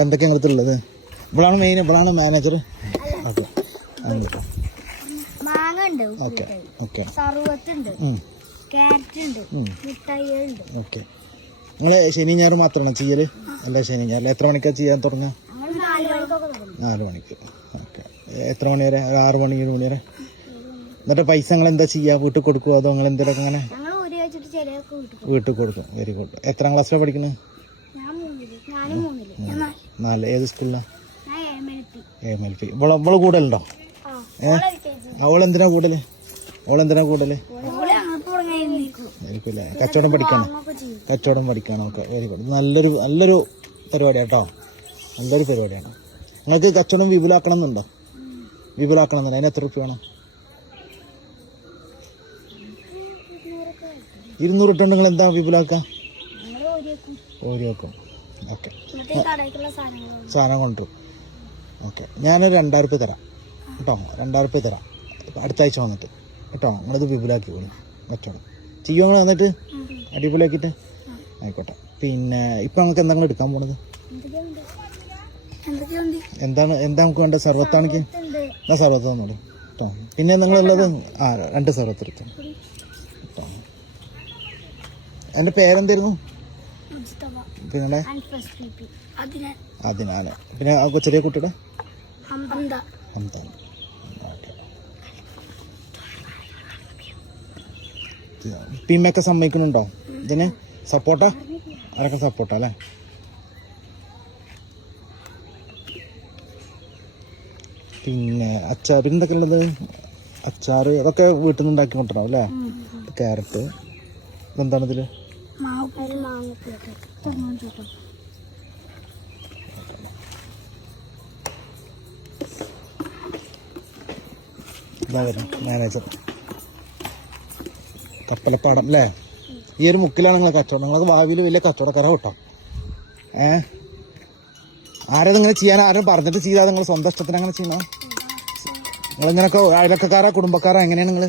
എന്തൊക്കെയാണ് നിങ്ങൾക്കുള്ളത്? ഇവളാണ് മെയിൻ, ഇവളാണ് manager. Okay okay okay okay. നിങ്ങൾ ശനി ഞായർ മാത്രമാണോ ചെയ്യല്? അല്ല ശനി ഞായർ. എത്ര മണിക്കാണ് ചെയ്യാൻ തുടങ്ങുക? 4 മണിക്ക്. ഓക്കെ. എത്ര മണി വരെ? 6 മണി 7 മണി വരെ. എന്നിട്ട് പൈസ നിങ്ങൾ എന്താ ചെയ്യുക? വീട്ടിൽ കൊടുക്കുമോ അതോ നിങ്ങൾ എന്തെങ്കിലുമൊക്കെ അങ്ങനെ വീട്ടിൽ കൊടുക്കും? Very good. എത്രാം ക്ലാസ്സിലാണ് പഠിക്കുന്നത്? 4. ഏത് സ്കൂളിലാണ്? AMLP. ഇവള് കൂടുതലുണ്ടോ? അവളെന്തിനാ കൂടുതൽ? ആയിരിക്കില്ലേ? കച്ചവടം പഠിക്കണം. Okay, very good. നല്ലൊരു പരിപാടിയാണ് കേട്ടോ. നല്ലൊരു പരിപാടിയാണ്. നിങ്ങൾക്ക് കച്ചവടം വിപുലാക്കണം എന്നുണ്ടോ? അതിന് എത്ര രൂപ വേണം? 200 ഇട്ടുകൊണ്ട് നിങ്ങൾ എന്താ വിപുലാക്കുക? ഓരി വെക്കും. ഓക്കെ, സാധനം കൊണ്ടുവരും. ഓക്കെ, ഞാനൊരു 2000 രൂപ തരാം കേട്ടോ. 2000 രൂപ തരാം അടുത്ത ആഴ്ച വന്നിട്ട് കേട്ടോ. നിങ്ങളിത് വിപുലാക്കി പോലും കച്ചവടം ചെയ്യുമോ? നിങ്ങൾ വന്നിട്ട് അടിപൊളിയാക്കിയിട്ട് ആയിക്കോട്ടെ. പിന്നെ ഇപ്പം നമുക്ക് എന്താണ് എടുക്കാൻ പോണത്? എന്താ നമുക്ക് വേണ്ട? സർവത്താണെങ്കിൽ എന്നാ സർവത്ത് തന്നോളൂ കേട്ടോ. പിന്നെ നിങ്ങളുള്ളത് 2 സർവത്ത് എടുത്തു കേട്ടോ. എൻ്റെ പേരെന്തായിരുന്നു? പിന്നെ അതിനാണ്. പിന്നെ ചെറിയ കുട്ടിയുടെ പിമ്മയൊക്കെ സമ്മതിക്കുന്നുണ്ടോ ഇതിന്? സപ്പോർട്ടാ? ആരൊക്കെ സപ്പോർട്ടാ അല്ലേ? പിന്നെ പിന്നെ എന്തൊക്കെ ഉള്ളത്? അച്ചാറ് അതൊക്കെ വീട്ടിൽ നിന്ന് ഉണ്ടാക്കി കൊണ്ടുവരണം അല്ലേ? ക്യാരറ്റ്. ഇതെന്താണ് ഇതില്? മാനേജർ കപ്പലപ്പാടം അല്ലേ? ഈ ഒരു മുക്കിലാണ് നിങ്ങളെ കച്ചവടം. നിങ്ങൾക്ക് ഭാവിയിൽ വലിയ കച്ചവടക്കാരെ കിട്ടാം. ആരത് ഇങ്ങനെ ചെയ്യാൻ ആരും പറഞ്ഞിട്ട് ചെയ്താൽ നിങ്ങൾ സ്വന്തം ഇഷ്ടത്തിന് അങ്ങനെ ചെയ്യണോ? നിങ്ങളിങ്ങനൊക്കെ അയലക്കാരാ കുടുംബക്കാരാ എങ്ങനെയാണ് നിങ്ങൾ?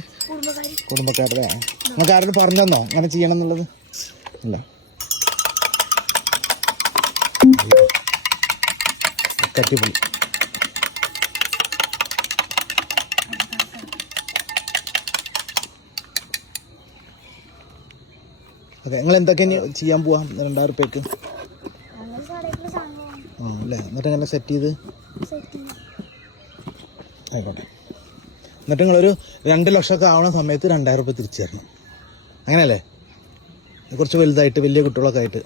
കുടുംബക്കാരല്ലേ? നിങ്ങൾക്ക് ആരും പറഞ്ഞു തന്നോ അങ്ങനെ ചെയ്യണം എന്നുള്ളത്? ഇല്ല. കട്ടിപ്പൊളി. അതെ, നിങ്ങൾ എന്തൊക്കെ ചെയ്യാൻ പോവാം 2000 രൂപയ്ക്ക്? അല്ലേ? എന്നിട്ട് എങ്ങനെ സെറ്റ് ചെയ്ത് ആയിക്കോട്ടെ. എന്നിട്ട് നിങ്ങളൊരു 2 ലക്ഷമൊക്കെ ആവണ സമയത്ത് 2000 രൂപ തിരിച്ചു തരണം. അങ്ങനെയല്ലേ? കുറച്ച് വലുതായിട്ട് വലിയ കുട്ടികളൊക്കെ ആയിട്ട്.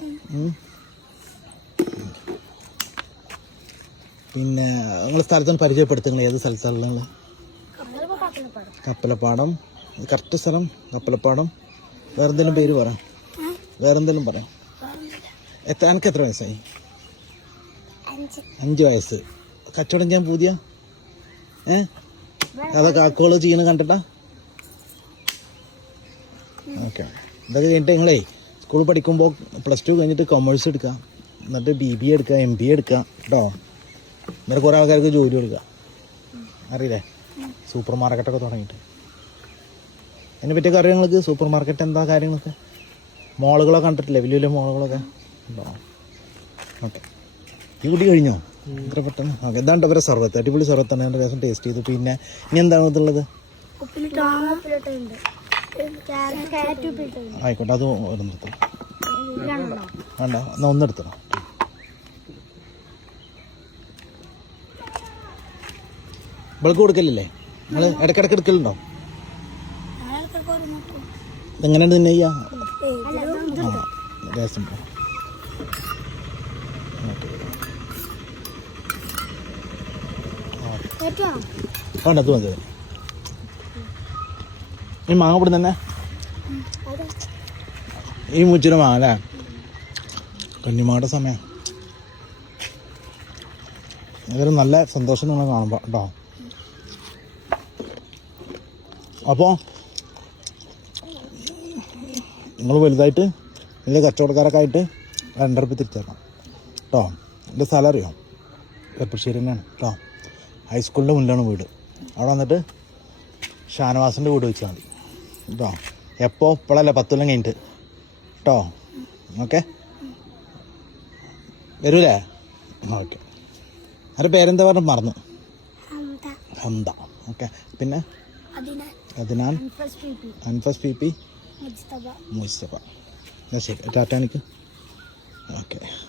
പിന്നെ നിങ്ങൾ സ്ഥലത്തൊന്ന് പരിചയപ്പെടുത്തുന്നത് ഏത് സ്ഥലത്തുള്ള? കപ്പലപ്പാടം. കറക്റ്റ് സ്ഥലം കപ്പലപ്പാടം. വേറെന്തെങ്കിലും പേര് പറ. പറയാം. എനിക്ക് എത്ര വയസ്സായി? 5 വയസ്സ്. കച്ചവടം ചെയ്യാൻ പുതിയ അതാ കാക്കോള് ചെയ്യണ കണ്ടിട്ടാ? ഓക്കെ. ഇതൊക്കെ കഴിഞ്ഞിട്ട് നിങ്ങളേ സ്കൂളിൽ പഠിക്കുമ്പോൾ +2 കഴിഞ്ഞിട്ട് കൊമേഴ്സ് എടുക്കുക, എന്നിട്ട് BBA എടുക്കുക, MBA എടുക്കുക കേട്ടോ. എന്നിട്ട് കുറേ ആൾക്കാർക്ക് ജോലി കൊടുക്കുക. അറിയില്ലേ? സൂപ്പർ മാർക്കറ്റൊക്കെ തുടങ്ങിയിട്ട്. അതിനെ പറ്റിയൊക്കെ അറിയാം നിങ്ങൾക്ക്? സൂപ്പർ മാർക്കറ്റ് എന്താ കാര്യങ്ങളൊക്കെ? മോളുകളൊക്കെ കണ്ടിട്ടില്ലേ? വലിയ വലിയ മോളുകളൊക്കെ ഉണ്ടോ? ഓക്കെ. ഈ കുട്ടി കഴിഞ്ഞോ ഇത്ര പെട്ടെന്ന്? ഓക്കെ. എന്താണ്ട് അവരെ സർവത്ത് അടിപൊളി സർവത്താണ്. എൻ്റെ ദിവസം ടേസ്റ്റ് ചെയ്തു. പിന്നെ ഇനി എന്താണ് ഇതുള്ളത്? ആയിക്കോട്ടെ, അത് ഒരെണ്ണെടുത്തോ. വേണ്ട, എന്നാൽ ഒന്നെടുത്തോ. ഇവൾക്ക് കൊടുക്കലില്ലേ? നിങ്ങൾ ഇടയ്ക്കിടയ്ക്ക് എടുക്കലുണ്ടോ? ഇതെങ്ങനെയാണ് തന്നെ ചെയ്യാ? രസം വേണ്ട, അത് മതി. ഈ മാങ്ങ ഇവിടെ തന്നെ ഈ മുച്ചിര മാങ്ങ അല്ലേ? കന്നിമാരുടെ സമയം. അതൊരു നല്ല സന്തോഷം നിങ്ങൾ കാണുമ്പോൾ കേട്ടോ. അപ്പോൾ നിങ്ങൾ വലുതായിട്ട് വലിയ കച്ചവടക്കാരൊക്കെ ആയിട്ട് 200 രൂപ തിരിച്ചേക്കാം കേട്ടോ. എൻ്റെ സ്ഥലം അറിയാം? എപ്പശ്ശേരി തന്നെയാണ് കേട്ടോ. ഹൈസ്കൂളിൻ്റെ മുന്നിലാണ് വീട്. അവിടെ വന്നിട്ട് ഷാനവാസിൻ്റെ വീട് വെച്ചാൽ മതി കേട്ടോ. എപ്പോൾ? ഇപ്പോഴല്ല, 10 കൊല്ലം കഴിഞ്ഞിട്ട് കേട്ടോ. ഓക്കെ, വരൂലേ? ഓക്കെ. അവരുടെ പേരെന്താ പറഞ്ഞു മറന്നു? ഹംദ. ഹംദ. ഓക്കെ. പിന്നെ അദ്നാൻ. അദ്നാൻ. Anfas P P. മുസ്തഫ. മുസ്തഫ. എന്നാ ശരി, ടാറ്റ എനിക്ക്. ഓക്കെ.